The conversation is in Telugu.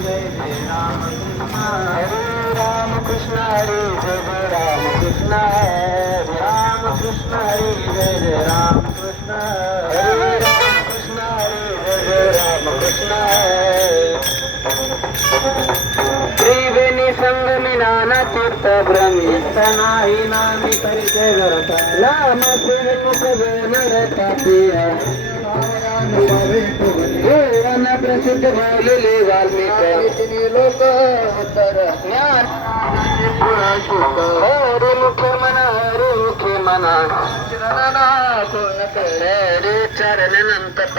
జయ జయ రామకృష్ణ హరే రామకృష్ణ హరే జయ జయ రామకృష్ణ హరే రామకృష్ణ హరే జయ జయ రామకృష్ణ హరే రామకృష్ణ హరే జయ జయ రామకృష్ణ త్రివేణి సంగమి నానా తీర్థ బ్రహ్మిస్తనాయి నామి పరిచయత నామ శ్రీ ముఖ జనరత ప్రియ రామయాను चित भरलेले वाल्मिकी लोक तर मना हरे मुखे मना कोण चरण नंतर